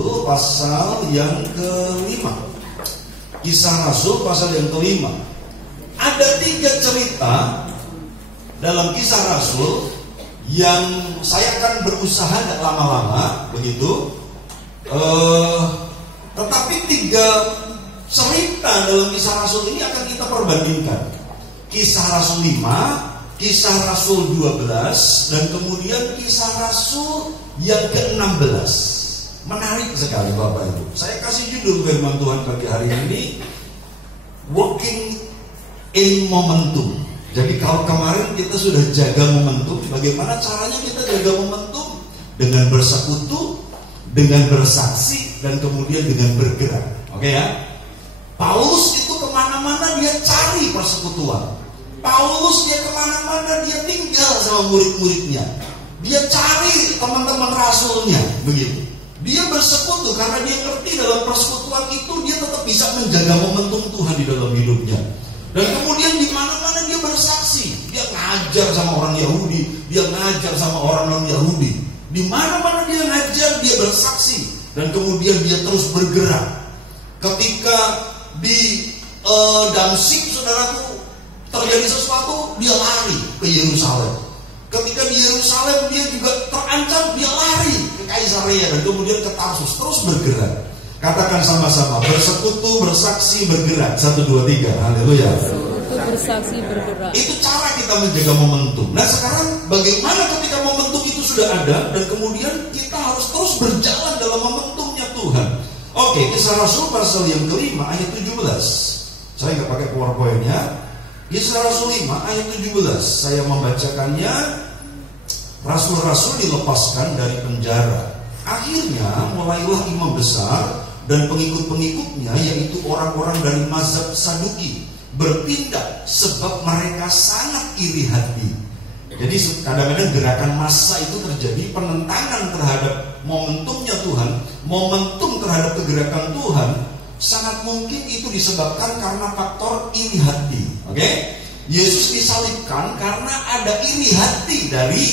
Rasul pasal yang kelima. Kisah Rasul pasal yang kelima. Ada 3 cerita dalam Kisah Rasul yang saya akan berusaha tidak lama-lama begitu. Tetapi 3 cerita dalam Kisah Rasul ini akan kita perbandingkan. Kisah Rasul 5, Kisah Rasul 12, dan kemudian Kisah Rasul yang ke-16. Menarik sekali Bapak Ibu. Saya kasih judul firman Tuhan pagi hari ini, Walking in Momentum. Jadi kalau kemarin kita sudah jaga momentum, bagaimana caranya kita jaga momentum? Dengan bersekutu, dengan bersaksi, dan kemudian dengan bergerak. Oke ya? Paulus itu kemana-mana dia cari persekutuan. Paulus dia kemana-mana dia tinggal sama murid-muridnya. Dia cari teman-teman rasulnya, begitu. Dia bersekutu karena dia ngerti dalam persekutuan itu dia tetap bisa menjaga momentum Tuhan di dalam hidupnya. Dan kemudian di mana-mana dia bersaksi. Dia ngajar sama orang Yahudi, dia ngajar sama orang non-Yahudi. Di mana-mana dia ngajar, dia bersaksi. Dan kemudian dia terus bergerak. Ketika di Damsyik, saudaraku, terjadi sesuatu, dia lari ke Yerusalem. Ketika di Yerusalem dia juga terancam, dia lari ke Kaisarea dan kemudian ke Tarsus, terus bergerak. Katakan sama-sama, bersekutu, bersaksi, bergerak. 1, 2, 3, haleluya. Bersaksi, bergerak. Itu cara kita menjaga momentum. Nah sekarang bagaimana ketika momentum itu sudah ada dan kemudian kita harus terus berjalan dalam momentumnya Tuhan. Oke, Kisah Rasul pasal yang kelima ayat 17. Saya nggak pakai PowerPoint-nya. Kisah Rasul 5 ayat 17. Saya membacakannya. Rasul-rasul dilepaskan dari penjara. Akhirnya mulailah imam besar dan pengikut-pengikutnya, yaitu orang-orang dari mazhab Saduki, bertindak sebab mereka sangat iri hati. Jadi kadang-kadang gerakan massa itu terjadi, penentangan terhadap momentumnya Tuhan, momentum terhadap kegerakan Tuhan. Sangat mungkin itu disebabkan karena faktor iri hati. Oke? Yesus disalibkan karena ada iri hati dari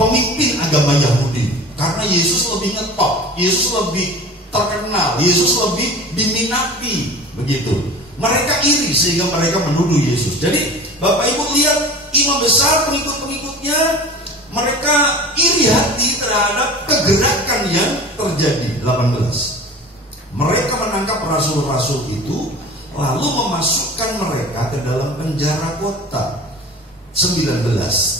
pemimpin agama Yahudi. Karena Yesus lebih ngetop, Yesus lebih terkenal, Yesus lebih diminati, begitu. Mereka iri sehingga mereka menuduh Yesus. Jadi Bapak Ibu lihat imam besar, pengikut-pengikutnya, mereka iri hati terhadap kegerakan yang terjadi. 18. Mereka menangkap rasul-rasul itu, lalu memasukkan mereka ke dalam penjara kota. 19.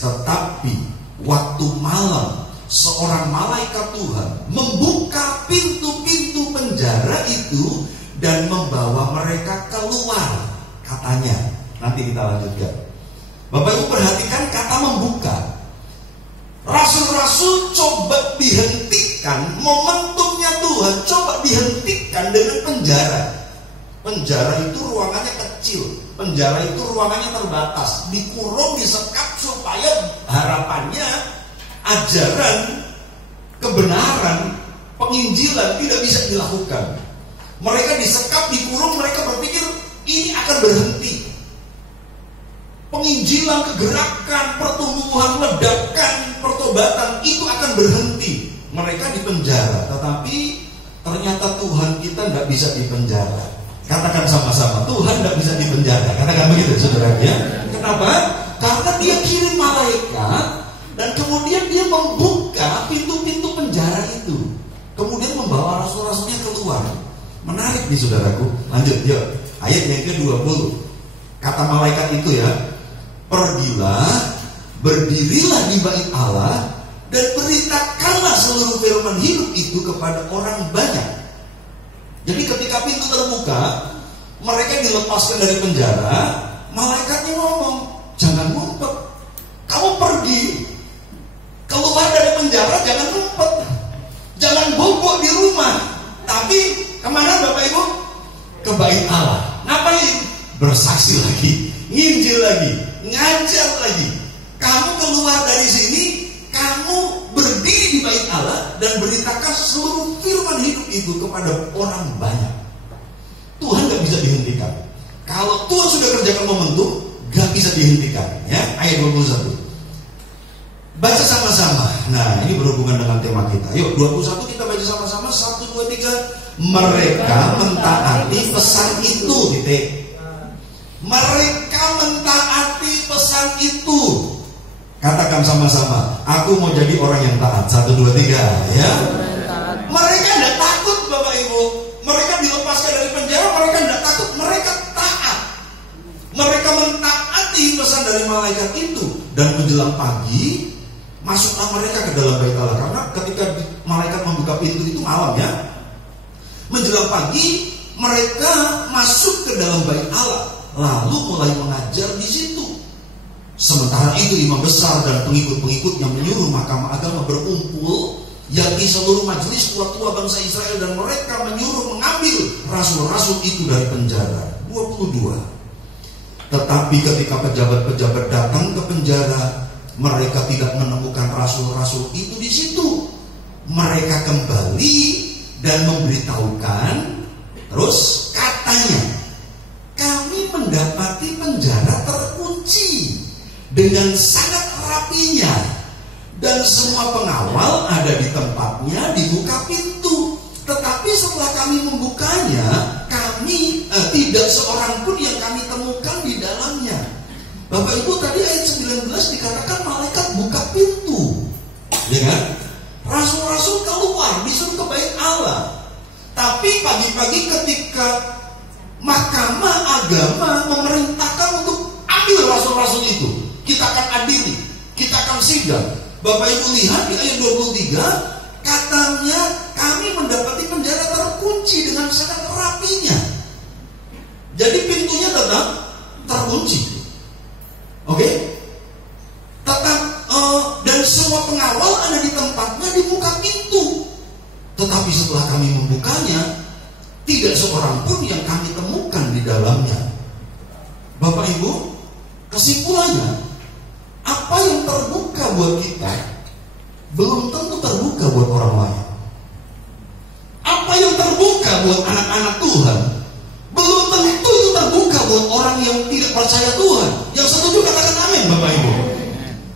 Tetapi waktu malam, seorang malaikat Tuhan membuka pintu-pintu penjara itu dan membawa mereka keluar. Katanya, nanti kita lanjutkan. Bapak Ibu perhatikan kata membuka. Rasul-rasul coba dihentikan momentumnya Tuhan, coba dihentikan dengan penjara. Penjara itu ruangannya kecil, penjara itu ruangannya terbatas, dikurung, disekap supaya harapannya ajaran, kebenaran, penginjilan tidak bisa dilakukan. Mereka disekap, dikurung, mereka berpikir ini akan berhenti. Penginjilan, kegerakan, pertumbuhan, ledakan, pertobatan itu akan berhenti. Mereka di penjara, tetapi ternyata Tuhan kita nggak bisa di penjara. Katakan sama-sama, Tuhan nggak bisa di penjara. Katakan begitu, saudara ya. Kenapa? Karena Dia kirim malaikat dan kemudian Dia membuka pintu-pintu penjara itu, kemudian membawa rasul-rasulnya keluar. Menarik nih saudaraku. Lanjut, yuk. Ayat yang ke-20. Kata malaikat itu ya, pergilah, berdirilah di bait Allah dan beritakanlah seluruh firman hidup itu kepada orang banyak. Jadi ketika pintu terbuka, mereka dilepaskan dari penjara, malaikatnya ngomong, jangan ngumpet, kamu pergi keluar dari penjara, jangan ngumpet, jangan bobok di rumah, tapi kemana Bapak Ibu? Ke bait Allah. Ngapain? Bersaksi lagi, nginjil lagi, ngajar lagi. Kamu keluar dari sini, kamu berdiri di bait Allah dan beritakan seluruh firman hidup itu kepada orang banyak. Tuhan gak bisa dihentikan. Kalau Tuhan sudah kerjakan momentum, gak bisa dihentikan. Ya, ayat 21. Baca sama-sama. Nah, ini berhubungan dengan tema kita. Yuk, 21 kita baca sama-sama. 1, 2, 3. Mereka mentaati pesan itu, titik. Mereka mentaati pesan itu. Katakan sama-sama, aku mau jadi orang yang taat. 1, 2, 3, ya. Mereka tidak takut, Bapak Ibu. Mereka dilepaskan dari penjara, mereka tidak takut, mereka taat. Mereka mentaati pesan dari malaikat itu. Dan menjelang pagi, masuklah mereka ke dalam bait Allah. Karena ketika malaikat membuka pintu itu malam, ya. Menjelang pagi, mereka masuk ke dalam bait Allah, lalu mulai mengajar di situ. Sementara itu imam besar dan pengikut-pengikutnya menyuruh mahkamah agama berkumpul, yakni seluruh majelis tua-tua bangsa Israel, dan mereka menyuruh mengambil rasul-rasul itu dari penjara. 22. Tetapi ketika pejabat-pejabat datang ke penjara, mereka tidak menemukan rasul-rasul itu di situ. Mereka kembali dan memberitahukan, terus katanya, kami mendapati penjara terkunci dengan sangat rapinya, dan semua pengawal ada di tempatnya, dibuka pintu. Tetapi setelah kami membukanya, kami tidak seorang pun yang kami temukan di dalamnya. Bapak Ibu, tadi ayat 19 dikatakan malaikat buka pintu, ya kan? Rasul-rasul keluar, disuruh ke bait Allah. Tapi pagi-pagi ketika mahkamah agama memerintahkan untuk ambil rasul-rasul itu, kita akan adili, kita akan sidang. Bapak Ibu lihat di ayat 23, katanya kami mendapati penjara terkunci dengan sangat rapinya. Jadi pintunya tetap terkunci. Oke? Tetap dan semua pengawal ada di tempatnya, dibuka pintu. Tetapi setelah kami membukanya, tidak seorang pun yang kami temukan di dalamnya. Bapak Ibu, kesimpulannya, apa yang terbuka buat kita belum tentu terbuka buat orang lain. Apa yang terbuka buat anak-anak Tuhan belum tentu terbuka buat orang yang tidak percaya Tuhan. Yang setuju katakan amin, Bapak Ibu.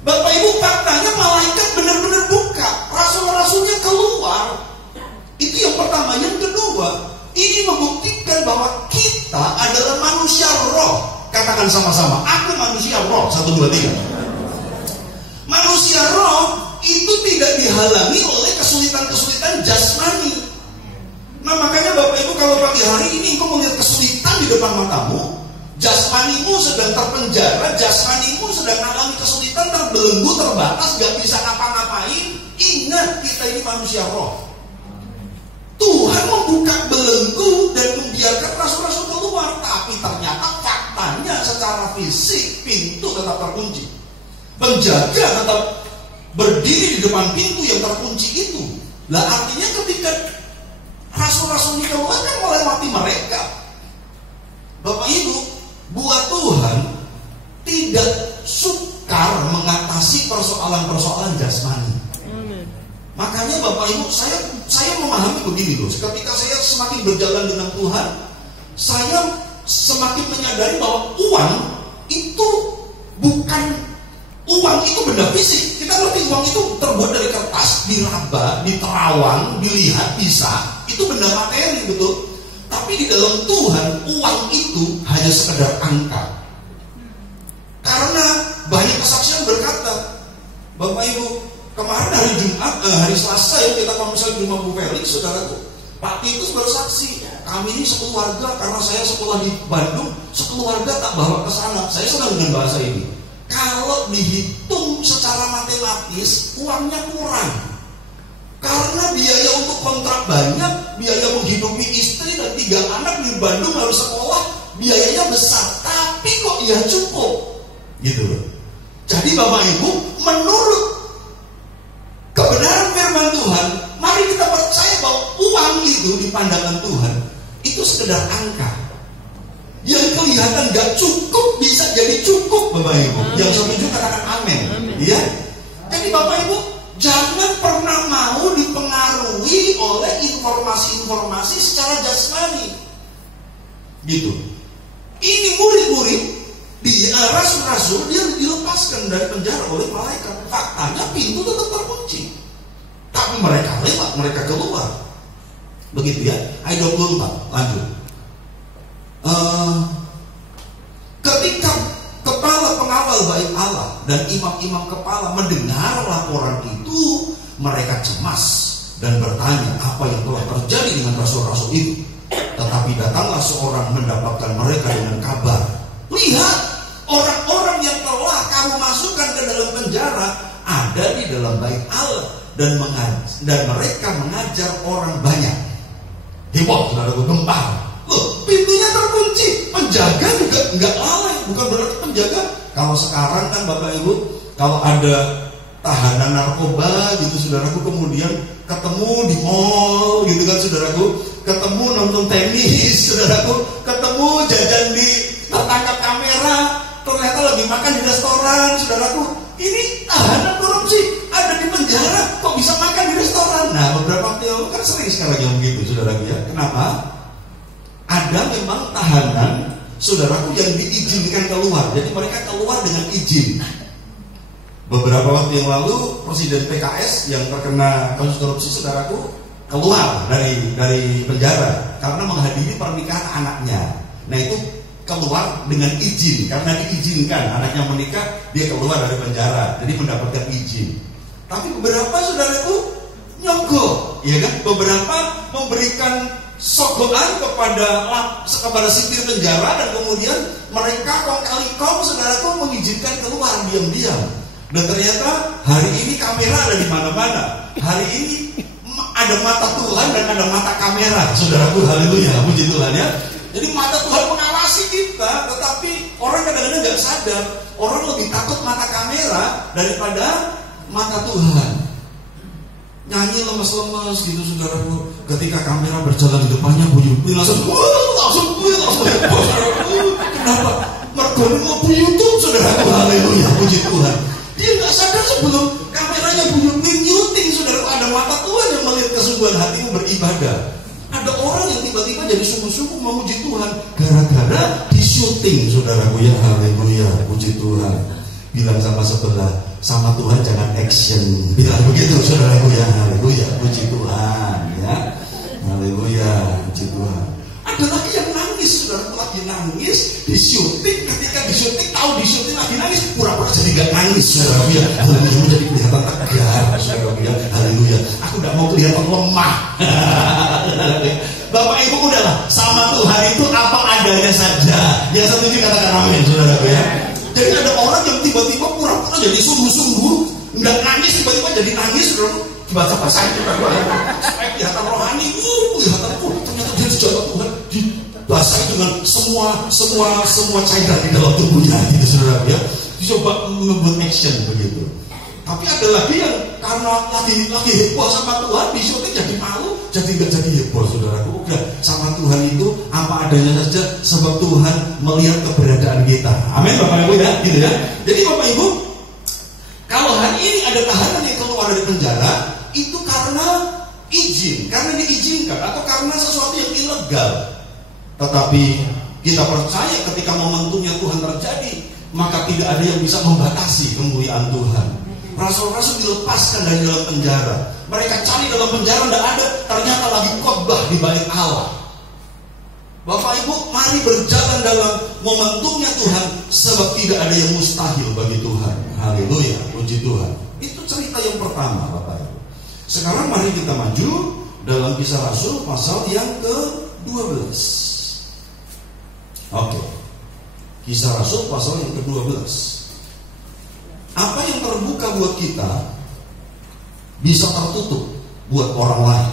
Bapak Ibu, faktanya malaikat benar-benar buka, rasul-rasulnya keluar. Itu yang pertama. Yang kedua, ini membuktikan bahwa kita adalah manusia roh. Katakan sama-sama, aku manusia roh. 1, 2, 3. Manusia roh itu tidak dihalangi oleh kesulitan-kesulitan jasmani. Nah makanya Bapak Ibu, kalau pagi hari ini engkau melihat kesulitan di depan matamu, jasmanimu sedang terpenjara, jasmanimu sedang mengalami kesulitan, terbelenggu, terbatas, gak bisa ngapa-ngapain, ingat kita ini manusia roh. Tuhan membuka belenggu dan membiarkan rasul-rasul keluar, tapi ternyata faktanya secara fisik pintu tetap terkunci. Penjaga tetap berdiri di depan pintu yang terkunci itu. Lah artinya ketika rasul-rasul ini keluar kan melewati mereka. Bapak Ibu, buat Tuhan tidak sukar mengatasi persoalan-persoalan jasmani. Makanya Bapak Ibu, saya memahami begini loh. Ketika saya semakin berjalan dengan Tuhan, saya semakin menyadari bahwa uang itu benda fisik. Kita ngerti uang itu terbuat dari kertas, diraba, diterawang, dilihat, bisa. Itu benda materi, betul. Tapi di dalam Tuhan, uang itu hanya sekedar angka. Karena banyak kesaksian berkata, Bapak Ibu, kemarin hari Jumat, hari Selasa ya, kita pamirsaan di rumah Bu Felix, saudaraku. Pak Titus bersaksi, kami ini sekeluarga, karena saya sekolah di Bandung, sekeluarga tak bawa ke sana. Saya senang dengan bahasa ini. Kalau dihitung secara matematis, uangnya kurang. Karena biaya untuk kontrak banyak, biaya menghidupi istri dan 3 anak di Bandung harus sekolah, biayanya besar. Tapi kok ya cukup, gitu loh. Jadi Bapak Ibu, menurut kebenaran firman Tuhan, mari kita percaya bahwa uang itu di pandangan Tuhan itu sekedar angka. Yang kelihatan gak cukup bisa jadi cukup, Bapak Ibu. Yang setuju katakan amin. Ya. Jadi Bapak Ibu, jangan pernah mau dipengaruhi oleh informasi-informasi secara jasmani. Gitu. Ini murid-murid di rasul-rasul dia dilepaskan dari penjara oleh malaikat. Faktanya pintu tetap terkunci. Tapi mereka lewat, mereka keluar. Begitu ya. Ayat 24, lanjut. Ketika kepala pengawal bait Allah dan imam-imam kepala mendengar laporan itu, mereka cemas dan bertanya apa yang telah terjadi dengan rasul-rasul itu. Tetapi datanglah seorang mendapatkan mereka dengan kabar, lihat, orang-orang yang telah kamu masukkan ke dalam penjara ada di dalam bait Allah dan mereka mengajar orang banyak. Heboh, saudaraku, gempar. Loh, pintunya terkunci, penjaga juga nggak lalai. Bukan berarti penjaga. Kalau sekarang kan Bapak Ibu, kalau ada tahanan narkoba gitu saudaraku, kemudian ketemu di mall gitu kan saudaraku, ketemu nonton tenis saudaraku, ketemu jajan di tertangkap kamera, ternyata lagi makan di restoran saudaraku. Ini tahanan korupsi ada di penjara, kok bisa makan di restoran? Nah, beberapa waktu lalu kan sering sekarang yang begitu saudaraku ya. Kenapa? Ada memang tahanan saudaraku yang diizinkan keluar, jadi mereka keluar dengan izin. Beberapa waktu yang lalu Presiden PKS yang terkena kasus korupsi saudaraku keluar dari penjara karena menghadiri pernikahan anaknya. Nah itu keluar dengan izin, karena diizinkan anaknya menikah, dia keluar dari penjara, jadi mendapatkan izin. Tapi beberapa saudaraku nyogok, ya kan? Beberapa memberikan sogokan kepada sipir penjara dan kemudian mereka kong kali kong saudaraku mengizinkan keluar diam-diam. Dan ternyata hari ini kamera ada di mana-mana. Hari ini ada mata Tuhan dan ada mata kamera, saudaraku, haleluya, puji Tuhan ya. Jadi mata Tuhan mengawasi kita, tetapi orang kadang-kadang nggak sadar. Orang lebih takut mata kamera daripada mata Tuhan. Nyanyi lemes-lemes gitu saudaraku, ketika kamera berjalan di depannya bunyi langsung kenapa? Mergoni mau YouTube saudaraku, haleluya, puji Tuhan. Dia nggak sadar sebelum kameranya bunyi nyuting saudaraku, ada mata Tuhan yang melihat kesungguhan hatimu beribadah. Ada orang yang tiba-tiba jadi sungguh-sungguh memuji Tuhan gara-gara di syuting saudaraku ya, haleluya, puji Tuhan. Bilang sama sebelah, sama Tuhan jangan action. Bilang begitu saudaraku ya, haleluya, puji Tuhan ya, haleluya, puji Tuhan. Ada lagi yang nangis, saudaraku, lagi nangis di syuting. Ketika di syuting, tahu di syuting lagi nangis, pura-pura jadi gak nangis saudaraku ya, haleluya, jadi kelihatan tegar saudaraku ya, haleluya. Aku gak mau kelihatan lemah. Bapak Ibu udahlah, sama Tuhan itu apa adanya saja. Yang setuju katakan amin saudaraku ya. Jadi ada orang yang tiba-tiba pura-pura jadi sungguh-sungguh, nggak nangis, tiba-tiba jadi nangis, bahasa-bahasa itu kan, supaya kelihatan rohani, kelihatan ternyata dia dijaga Tuhan, dibasahi dengan semua cairan di dalam tubuhnya, gitu saudara ya. Dicoba membuat action begitu. Tapi ada lagi yang karena lagi heboh sama Tuhan, di syuting jadi malu, jadi nggak jadi heboh saudaraku. Udah sama Tuhan itu apa adanya saja, sebab Tuhan melihat keberadaan kita. Amin Bapak Ibu ya, gitu ya. Jadi Bapak Ibu, kalau hari ini ada tahanan yang keluar dari penjara, itu karena izin, karena diizinkan, atau karena sesuatu yang ilegal. Tetapi kita percaya ketika momentumnya Tuhan terjadi, maka tidak ada yang bisa membatasi kemuliaan Tuhan. Rasul-rasul dilepaskan dari dalam penjara. Mereka cari dalam penjara, tidak ada. Ternyata lagi khotbah di bait Allah. Bapak Ibu, mari berjalan dalam momentumnya Tuhan, sebab tidak ada yang mustahil bagi Tuhan. Haleluya, puji Tuhan. Itu cerita yang pertama Bapak Ibu. Sekarang mari kita maju dalam Kisah Rasul pasal yang ke-12. Oke. Kisah Rasul pasal yang ke-12. Apa yang terbuka buat kita bisa tertutup buat orang lain.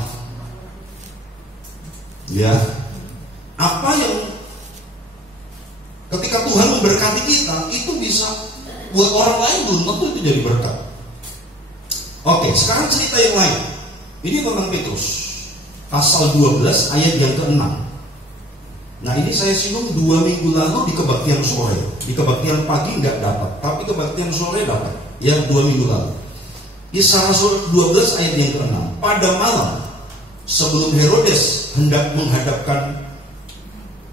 Ya. Apa yang ketika Tuhan memberkati kita, itu bisa buat orang lain belum tentu itu jadi berkat. Oke, sekarang cerita yang lain. Ini tentang Petrus. Pasal 12 ayat yang ke-6. Nah ini saya singgung 2 minggu lalu di kebaktian sore. Di kebaktian pagi nggak dapat, tapi kebaktian sore dapat. Ya 2 minggu lalu. Kisah Rasul 12 ayat yang ke-6. Pada malam sebelum Herodes hendak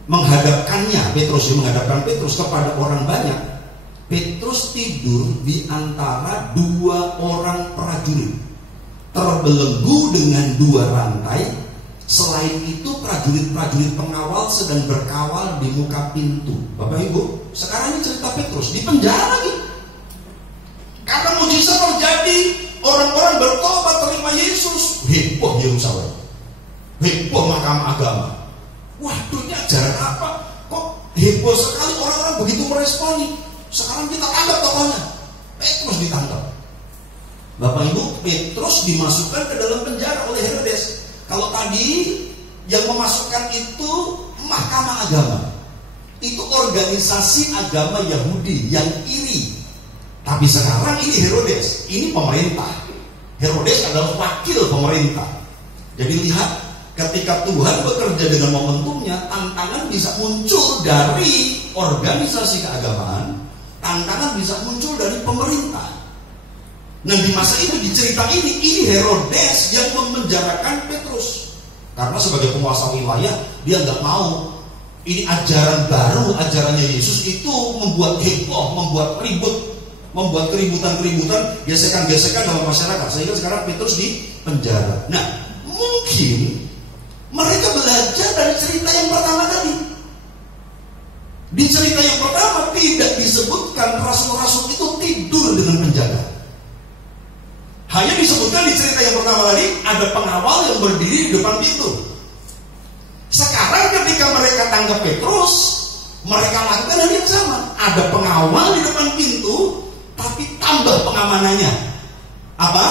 menghadapkannya Petrus kepada orang banyak, Petrus tidur di antara 2 orang prajurit, terbelenggu dengan 2 rantai, Selain itu prajurit-prajurit pengawal sedang berkawal di muka pintu. Bapak Ibu, sekarang ini cerita Petrus di penjara lagi. Karena mujizat terjadi, orang-orang bertobat terima Yesus. Heboh Yerusalem, heboh mahkamah agama. Waduh, ini ajaran apa? Kok heboh sekali orang-orang begitu meresponi. Sekarang kita tangkap tokohnya. Petrus ditangkap. Bapak Ibu, Petrus dimasukkan ke dalam penjara oleh Herodes. Kalau tadi yang memasukkan itu mahkamah agama, itu organisasi agama Yahudi yang iri. Tapi sekarang ini Herodes, ini pemerintah. Herodes adalah wakil pemerintah. Jadi lihat, ketika Tuhan bekerja dengan momentumnya, tantangan bisa muncul dari organisasi keagamaan, tantangan bisa muncul dari pemerintah. Nah, di masa itu, di cerita ini Herodes yang memenjarakan Petrus. Karena sebagai penguasa wilayah, dia nggak mau ini ajaran baru, ajarannya Yesus itu membuat heboh, membuat ribut, membuat keributan-keributan, gesekan-gesekan dalam masyarakat. Sehingga sekarang Petrus di penjara. Nah, mungkin mereka belajar dari cerita yang pertama tadi. Di cerita yang pertama tidak disebutkan rasul-rasul itu tidur dengan penjaga. Hanya disebutkan di cerita yang pertama tadi ada pengawal yang berdiri di depan pintu. Sekarang ketika mereka tangkap Petrus, mereka lakukan hal yang sama. Ada pengawal di depan pintu, tapi tambah pengamanannya. Apa?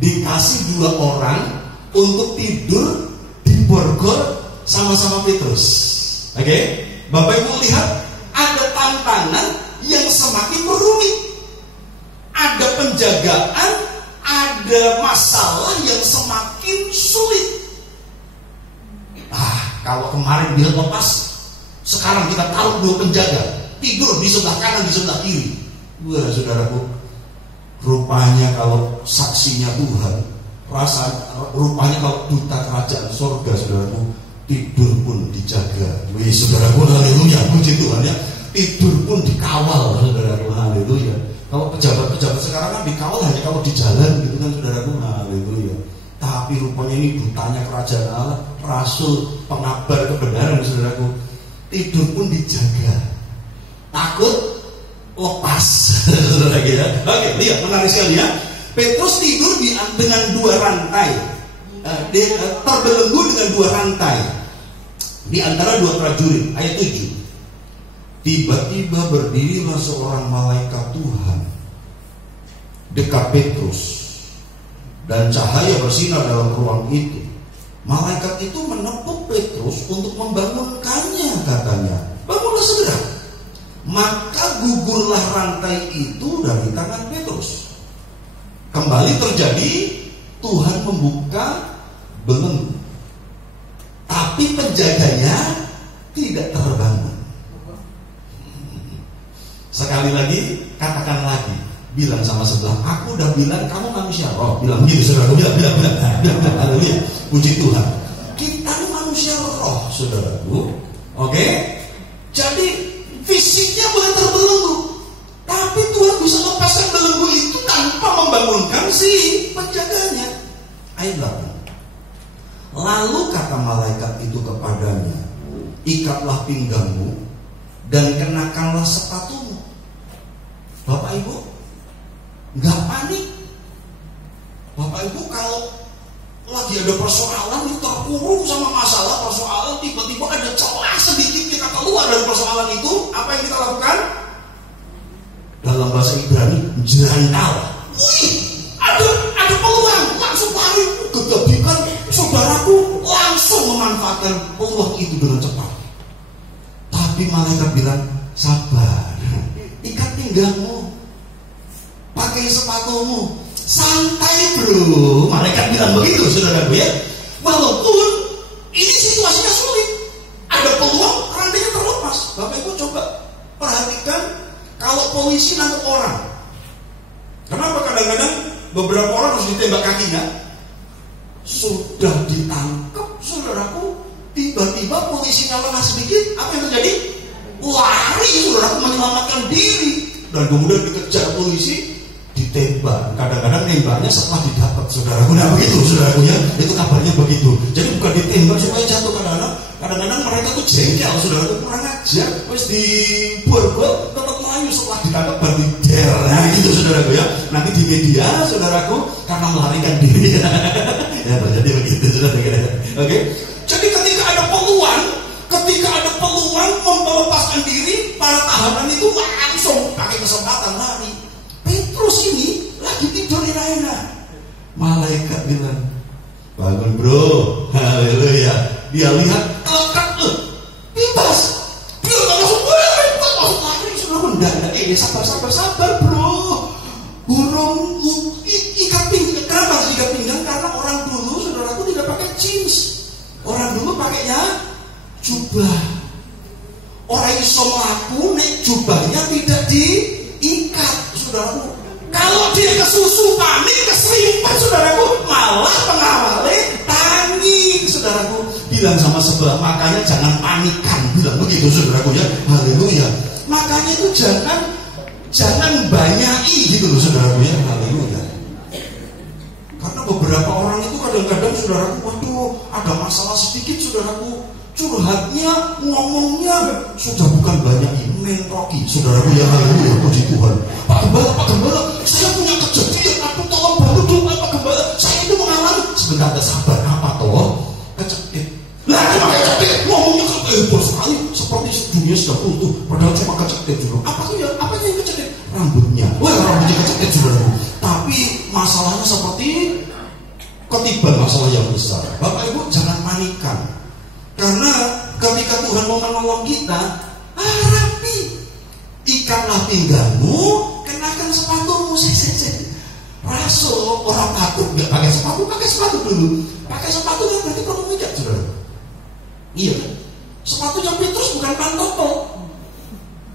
Dikasih 2 orang untuk tidur di borgol sama-sama Petrus. Oke? Bapak Ibu lihat, ada tantangan yang semakin rumit. Ada penjagaan, ada masalah yang semakin sulit. Kalau kemarin dia lepas, sekarang kita taruh 2 penjaga, tidur di sebelah kanan, di sebelah kiri. Wah, saudaraku, rupanya kalau saksinya Tuhan, rupanya kalau duta kerajaan sorga, saudaraku, tidur pun dijaga. Wih, saudaraku, haleluya, puji Tuhan ya. Tidur pun dikawal, saudaraku, haleluya. Kalau pejabat-pejabat sekarang kan dikawal hanya kalau di jalan gitu kan, saudaraku, haleluya. Tapi rupanya ini dutanya kerajaan Allah, rasul, pengabar kebenaran, saudaraku. Tidur pun dijaga. Takut lepas, saudara ya. Oke, lihat, menarik sekali ya. Petrus tidur dengan 2 rantai, terbelenggu dengan 2 rantai di antara 2 prajurit. Ayat 7. Tiba-tiba berdirilah seorang malaikat Tuhan dekat Petrus, dan cahaya bersinar dalam ruang itu. Malaikat itu menepuk Petrus untuk membangunkannya, katanya, bangunlah segera. Maka gugurlah rantai itu dari tangan Petrus. Kembali terjadi, Tuhan membuka belenggu, tapi penjaganya tidak terbangun. Sekali lagi, katakan lagi, bilang sama sebelah, aku udah bilang kamu manusia roh. Bilang gitu, saudara, bilang. Haleluya, puji Tuhan. Kita ini manusia roh, saudaraku. Oke? Jadi fisiknya boleh terbelenggu, tapi Tuhan bisa lepaskan belenggu itu tanpa membangunkan si penjaganya. Ayat 8. Lalu kata malaikat itu kepadanya, ikatlah pinggangmu dan kenakanlah sepatumu. Bapak Ibu, nggak panik. Bapak Ibu kalau lagi ada persoalan, terkurung sama masalah persoalan, tiba-tiba ada celah sedikit kita keluar dari persoalan itu, apa yang kita lakukan? Dalam bahasa Ibrani, jerantal. Wih, ada peluang, langsung lari. Kegebikan saudaraku langsung memanfaatkan peluang itu dengan cepat. Tapi malaikat bilang, sabar, ikat pinggangmu, pakai sepatumu, santai bro. Malaikat bilang begitu, saudara ya. Walaupun ini situasinya sulit, ada peluang rantainya terlepas. Bapak Ibu coba perhatikan kalau polisi nangkep orang. Kenapa kadang-kadang beberapa orang harus ditembak kakinya? Sudah ditangkap, saudaraku, tiba-tiba polisinya lengah sedikit, apa yang terjadi? Lari, saudaraku, menyelamatkan diri, dan kemudian dikejar polisi, ditembak. Kadang-kadang nembaknya setelah didapat, saudaraku. Nah begitu, saudaraku ya. Itu kabarnya begitu. Jadi bukan ditembak supaya jatuh. Kadang-kadang mereka tuh jengkel, saudaraku, kurang ajar. Terus dibuat tetap melayu setelah ditangkap baru der. Nah gitu, saudaraku ya. Nanti di media, saudaraku, karena melarikan diri. Ya terjadi begitu, saudaraku. Oke. Jadi ketika ada peluang melepaskan diri, para tahanan itu langsung pakai kesempatan lari. Petrus ini lagi tidur enak-enak. Malaikat bilang, bangun bro, haleluya. Dia lihat, bebas. Dia langsung lari, sudah mendadak. Sabar bro. Burung ikat pinggang. Kenapa ikat pinggang? Karena orang dulu, saudaraku, tidak pakai jeans. Orang dulu pakainya jubah. Orang iso mlaku nek jubahnya tidak diikat, saudaraku. Kalau dia kesusupan, keserimpet, saudaraku, malah pengawalnya tangi, saudaraku. Bilang sama sebelah, makanya jangan panikan, bilang begitu, saudaraku ya. Haleluya. Makanya itu jangan banyaki gitu loh, saudaraku ya. Haleluya. Karena beberapa orang itu kadang-kadang, saudaraku, waduh, ada masalah sedikit, saudaraku, curhatnya, ngomongnya sudah bukan banyak mentoki, saudaraku ya. Haleluya, puji Tuhan. Pak Gembala, saya punya kejadian, aku tolong bantu dong Pak Gembala, saya itu mengalami. Sebentar, sabar, apa toh? Kecekik. Lah, pakai cekik, ngomongnya heboh sekali, seperti dunia sudah utuh, padahal cuma kecekik juga. Apa yang kecekik? Rambutnya. Wah, rambutnya kecekik, saudaraku. Tapi masalahnya seperti ketiban masalah yang besar. Bapak Ibu jangan panikan. Karena ketika Tuhan mau menolong kita, rapi. Ikatlah pinggangmu, kenakan sepatumu. Rasul orang takut nggak pakai sepatu dulu. Pakai sepatu kan berarti perlu mengikat, saudara. Iya kan? Sepatunya Petrus bukan pantopel.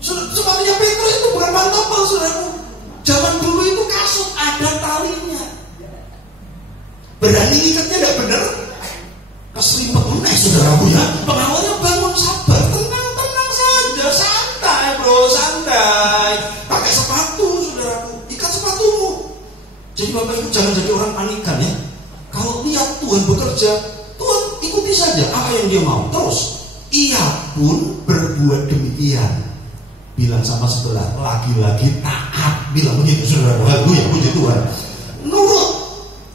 Sepatunya Petrus itu bukan pantopel, saudara. Zaman dulu itu kasut ada talinya. Berani ikatnya tidak benar. Keserimpet meneh, saudaraku ya. Pengawalnya bangun, sabar, tenang saja, santai bro, santai. Pakai sepatu, saudaraku, ikat sepatumu. Jadi Bapak Ibu jangan jadi orang panikan ya. Kalau lihat Tuhan bekerja, Tuhan ikuti saja apa yang dia mau. Terus, ia pun berbuat demikian. Bilang sama sebelah, lagi-lagi taat. Bilang begitu, saudaraku. Haleluya, puji Tuhan. Nurut,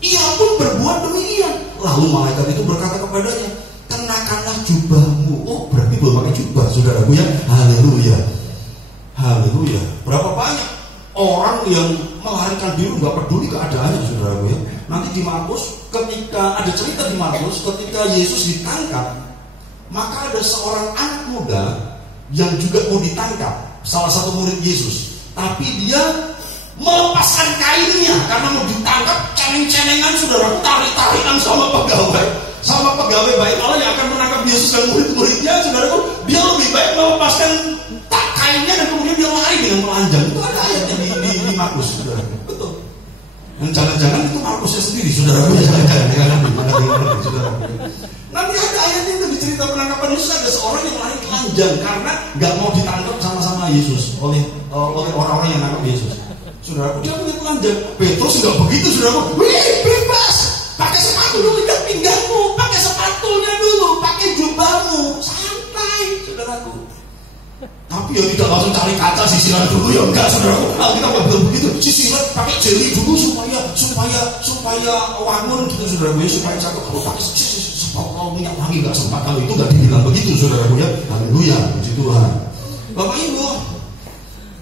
ia pun berbuat demikian. Lalu malaikat itu berkata kepadanya, kenakanlah jubahmu. Oh, berarti belum pakai jubah, saudaraku ya. Haleluya. Haleluya. Berapa banyak orang yang melarikan diri, nggak peduli keadaannya, saudaraku ya. Nanti di Markus, ketika ada cerita di Markus, ketika Yesus ditangkap, maka ada seorang anak muda yang juga mau ditangkap, salah satu murid Yesus. Tapi dia melepaskan kainnya karena mau ditangkap, ceneng-cenengan, saudaraku, tarik-tarikan sama pegawai baik Allah yang akan menangkap Yesus dan murid-muridnya, saudaraku. Dia lebih baik melepaskan kainnya dan kemudian dia lari dengan melanjang. Itu ada ayatnya di Markus, saudaraku. Betul. Dan jangan-jangan itu Markusnya sendiri, saudaraku. Jangan, saudaraku. Nanti ada ayatnya itu di cerita penangkapan Yesus, ada seorang yang lari telanjang karena nggak mau ditangkap sama Yesus oleh orang-orang yang nangkap Yesus. Saudaraku, dia punya telanjang. Petrus nggak begitu, saudaraku. Wih, bebas. Pakai sepatu dulu, ikat pinggangmu. Pakai sepatunya dulu, pakai jubahmu. Santai, saudaraku. Tapi ya tidak langsung cari kaca, sisiran dulu ya enggak, saudaraku. Kita nggak boleh begitu. Sisiran pakai jeli dulu supaya wangun gitu, saudaraku. Supaya cakep. Kalau pakai sepatu minyak wangi nggak sempat. Kalau itu nggak dibilang begitu, saudaraku ya. Haleluya, puji Tuhan. Bapak Ibu,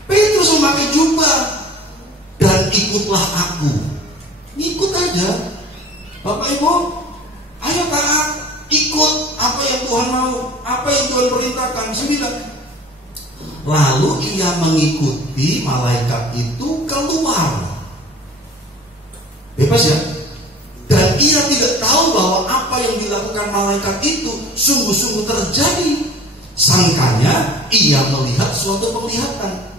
Petrus memakai jubah. Dan ikutlah aku. Ikut aja. Bapak Ibu, ayo taat, ikut apa yang Tuhan mau, apa yang Tuhan perintahkan. 9. Lalu ia mengikuti malaikat itu keluar. Bebas ya. Dan ia tidak tahu bahwa apa yang dilakukan malaikat itu sungguh-sungguh terjadi. Sangkanya ia melihat suatu penglihatan.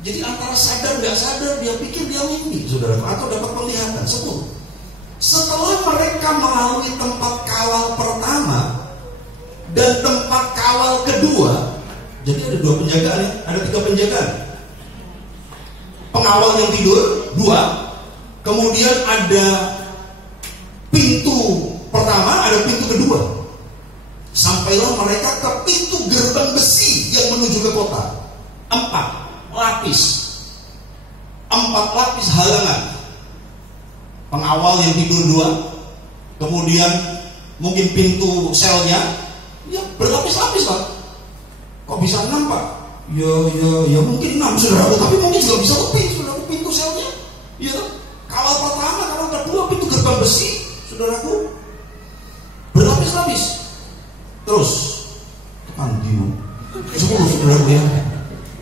Jadi antara sadar nggak sadar dia pikir dia mimpi, saudara, atau dapat penglihatan. 10. Setelah mereka melalui tempat kawal pertama dan tempat kawal kedua, jadi ada 2 penjagaan ya, ada 3 penjagaan. pengawal yang tidur, 2. Kemudian ada pintu pertama, ada pintu kedua. Sampailah mereka ke pintu gerbang besi yang menuju ke kota. 4 lapis halangan. Pengawal yang tidur 2. Kemudian mungkin pintu selnya, ya berlapis-lapis lah. Kok bisa 6 Pak? Ya mungkin 6 saudara, tapi mungkin juga bisa lebih saudara, pintu selnya. Ya, kawal pertama, kawal kedua, pintu gerbang besi, saudaraku, berlapis-lapis. Terus tekan dino 10 saudaraku ya.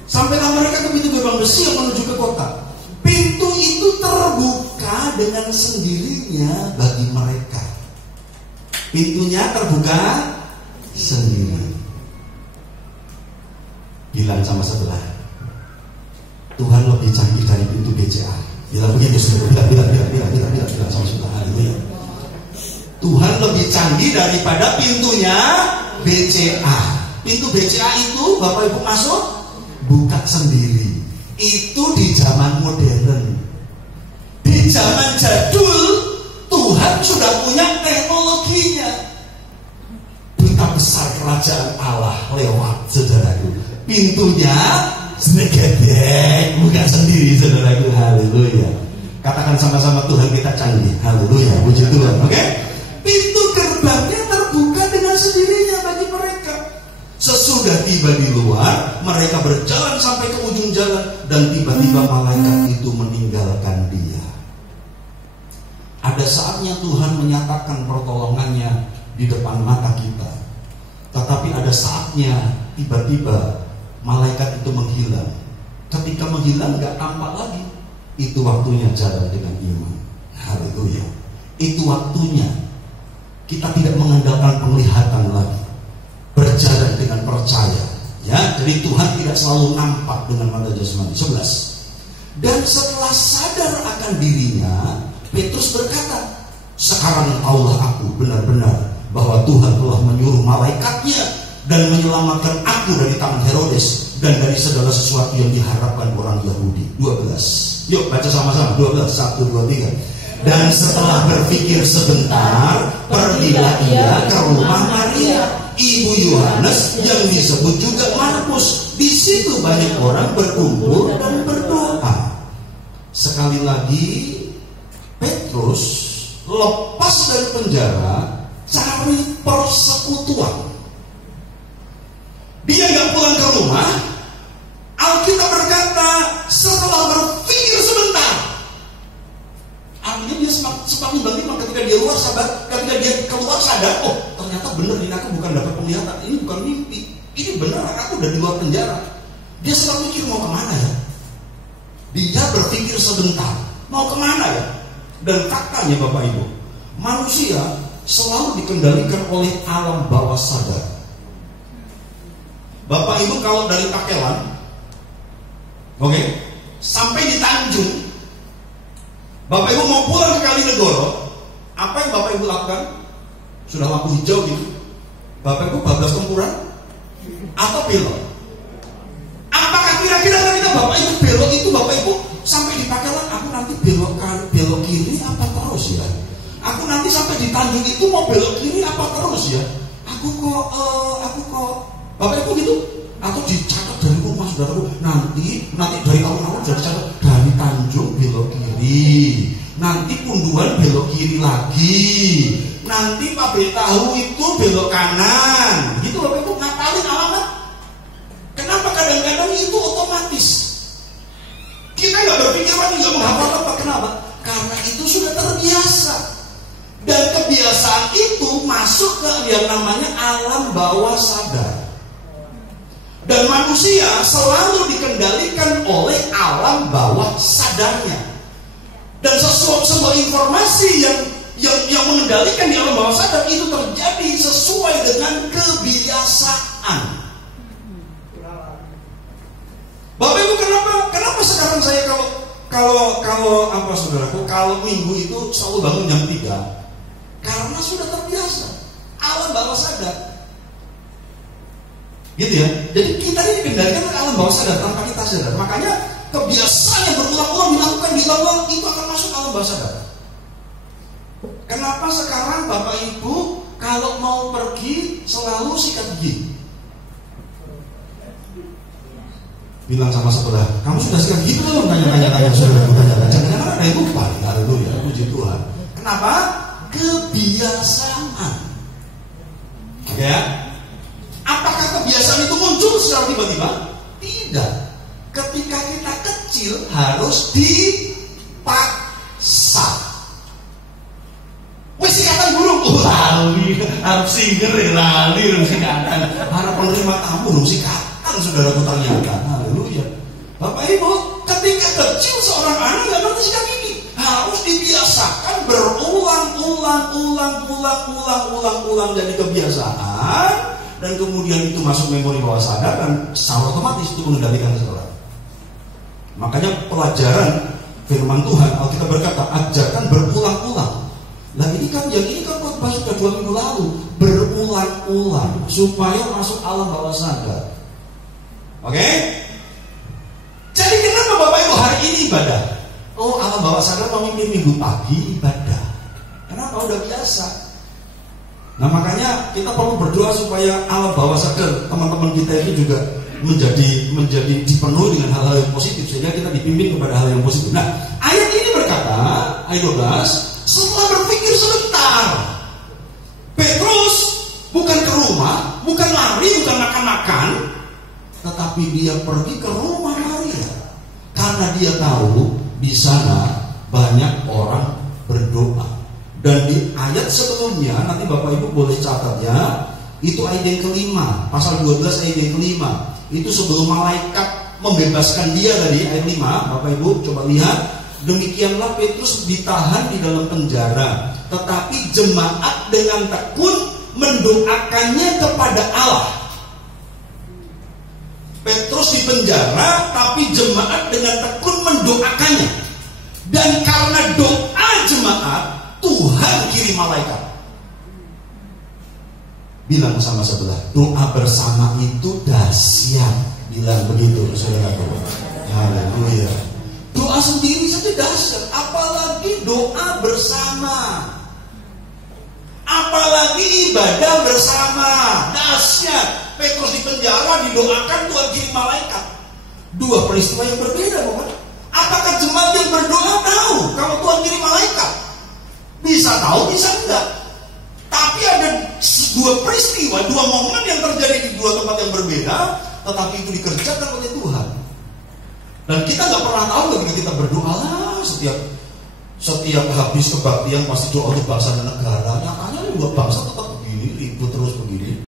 Sampailah mereka ke pintu gerbang besi yang menuju ke kota. Pintu itu terbuka dengan sendirinya bagi mereka. Pintunya terbuka sendiri. Bilang sama sebelah, Tuhan lebih canggih dari pintu BCA. Bilang begitu saudara. Bilang sama sebelah. Haleluya. Tuhan lebih canggih daripada pintunya BCA. Pintu BCA itu Bapak Ibu masuk, buka sendiri. Itu di zaman modern. Di zaman jadul Tuhan sudah punya teknologinya. Berita besar kerajaan Allah lewat saudaraku. Pintunya segede, buka sendiri saudaraku. Haleluya. Katakan sama-sama, Tuhan kita canggih. Haleluya. Puji Tuhan. Oke? Pintu gerbangnya terbuka dengan sendirinya bagi mereka. Sesudah tiba di luar, mereka berjalan sampai ke ujung jalan, dan tiba-tiba malaikat itu meninggalkan dia. Ada saatnya Tuhan menyatakan pertolongannya di depan mata kita. Tetapi ada saatnya tiba-tiba malaikat itu menghilang. Ketika menghilang gak tampak lagi. Itu waktunya jalan dengan iman. Haleluya. Itu waktunya kita tidak mengandalkan penglihatan lagi, berjalan dengan percaya. Ya, jadi Tuhan tidak selalu nampak dengan mata jasmani. 11. Dan setelah sadar akan dirinya, Petrus berkata, sekarang taulah aku benar-benar bahwa Tuhan telah menyuruh malaikatnya dan menyelamatkan aku dari tangan Herodes dan dari segala sesuatu yang diharapkan orang Yahudi. 12. Yuk baca sama-sama. 12. 1, 2, 3. Dan setelah berpikir sebentar, pergilah ia ke rumah Maria, ibu Yohanes yang disebut juga Markus. Di situ banyak orang berkumpul dan berdoa. Sekali lagi, Petrus lepas dari penjara, cari persekutuan. Dia nggak pulang ke rumah. Alkitab berkata, setelah berpikir sebentar. Artinya dia sempat nimbang-nimbang ketika dia keluar sadar, oh ternyata benar ini aku bukan dapat penglihatan, ini bukan mimpi, ini benar aku udah di luar penjara. Dia selalu mikir mau kemana ya. Dia berpikir sebentar, mau kemana ya. Dan faktanya Bapak Ibu, manusia selalu dikendalikan oleh alam bawah sadar. Bapak Ibu kalau dari Pakelan, oke, sampai di Tanjung, Bapak Ibu mau pulang ke Kalinegoro, apa yang Bapak Ibu lakukan? Sudah lampu hijau gitu, Bapak Ibu bablas tempuran atau belok? Apakah kira-kira ketika Bapak Ibu belok itu, Bapak Ibu sampai di Pakelan, aku nanti belok kiri apa terus ya? Aku nanti sampai di Tanjung itu mau belok kiri apa terus ya? Aku kok Bapak Ibu gitu? Atau dicatat dari rumah saudaraku, nanti dari awal-awal sudah dicatat dari Tanjung belok kiri, nanti Punduan belok kiri lagi, nanti pabrik tahu itu belok kanan. Gitu Bapak Ibu ngapalin alamat. Kenapa kadang-kadang itu otomatis? Kita nggak berpikir lagi, nggak menghafal apa. Kenapa? Karena itu sudah terbiasa. Dan kebiasaan itu masuk ke yang namanya alam bawah sadar. Dan manusia selalu dikendalikan oleh alam bawah sadarnya. Dan sebuah informasi yang mengendalikan di alam bawah sadar itu terjadi sesuai dengan kebiasaan. Bapak Ibu, kenapa sekarang saya kalau apa saudaraku, kalau minggu itu selalu bangun jam 3? Karena sudah terbiasa alam bawah sadar. Gitu ya. Jadi kita ini dikendalikan oleh alam bawah sadar tanpa kita sadar. Makanya kebiasaan yang berulang akan ditawan, itu akan masuk alam bawah sadar. Kenapa sekarang Bapak Ibu kalau mau pergi selalu sikat gigi? Bilang sama sebelah, kamu sudah sikat gigi belum? Tanya, saudara, tanya. Jangan-jangan ada yang lupa. Haleluya, puji Tuhan. Kenapa? Kebiasaan. Ya. Apakah kebiasaan itu muncul secara tiba-tiba? Tidak. Ketika kita kecil harus dipaksa. Wes sikatan burung, lali, harus singer, lali, harus sikatan. Para penerima tamu harus sikatan, saudaraku ternyata. Haleluya. Bapak Ibu, ketika kecil seorang anak nggak ngerti sikat gigi, harus dibiasakan berulang jadi kebiasaan, dan kemudian itu masuk memori bawah sadar dan secara otomatis itu mengendalikan seseorang. Makanya pelajaran firman Tuhan, Alkitab berkata, ajarkan berulang-ulang. Nah ini kan khotbah sudah 2 minggu lalu, berulang-ulang supaya masuk alam bawah sadar. Oke? Jadi kenapa Bapak Ibu hari ini ibadah? Oh, alam bawah sadar memimpin minggu pagi ibadah. Kenapa? Udah biasa. Nah makanya kita perlu berdoa supaya alam bawah sadar teman-teman kita ini juga menjadi dipenuhi dengan hal-hal yang positif, sehingga kita dipimpin kepada hal yang positif. Nah, ayat ini berkata, ayat 12, setelah berpikir sebentar, Petrus bukan ke rumah, bukan lari, bukan makan-makan, tetapi dia pergi ke rumah Maria, karena dia tahu di sana banyak orang berdoa. Dan di ayat sebelumnya, nanti Bapak Ibu boleh catat ya, itu ayat yang kelima, pasal 12 ayat yang kelima. Itu sebelum malaikat membebaskan dia tadi, ayat 5, Bapak Ibu coba lihat. Demikianlah Petrus ditahan di dalam penjara, tetapi jemaat dengan tekun mendoakannya kepada Allah. Petrus di penjara, tapi jemaat dengan tekun mendoakannya. Dan karena doa jemaat, Tuhan kirim malaikat. Bilang sama sebelah, doa bersama itu dahsyat. Bilang begitu, saudara. Haleluya. Doa sendiri saja dahsyat, apalagi doa bersama. Apalagi ibadah bersama, dahsyat. Petrus di penjara didoakan, Tuhan kirim malaikat. 2 peristiwa yang berbeda, bukan? Apakah jemaat yang berdoa tahu kalau Tuhan kirim malaikat? Bisa tahu, bisa enggak. Tapi ada 2 peristiwa, 2 momen yang terjadi di 2 tempat yang berbeda, tetapi itu dikerjakan oleh Tuhan. Dan kita nggak pernah tahu ketika kita berdoa lah, setiap habis kebaktian pasti doa untuk bangsa dan negara. Nyatanya juga bangsa tetap begini, ribut terus.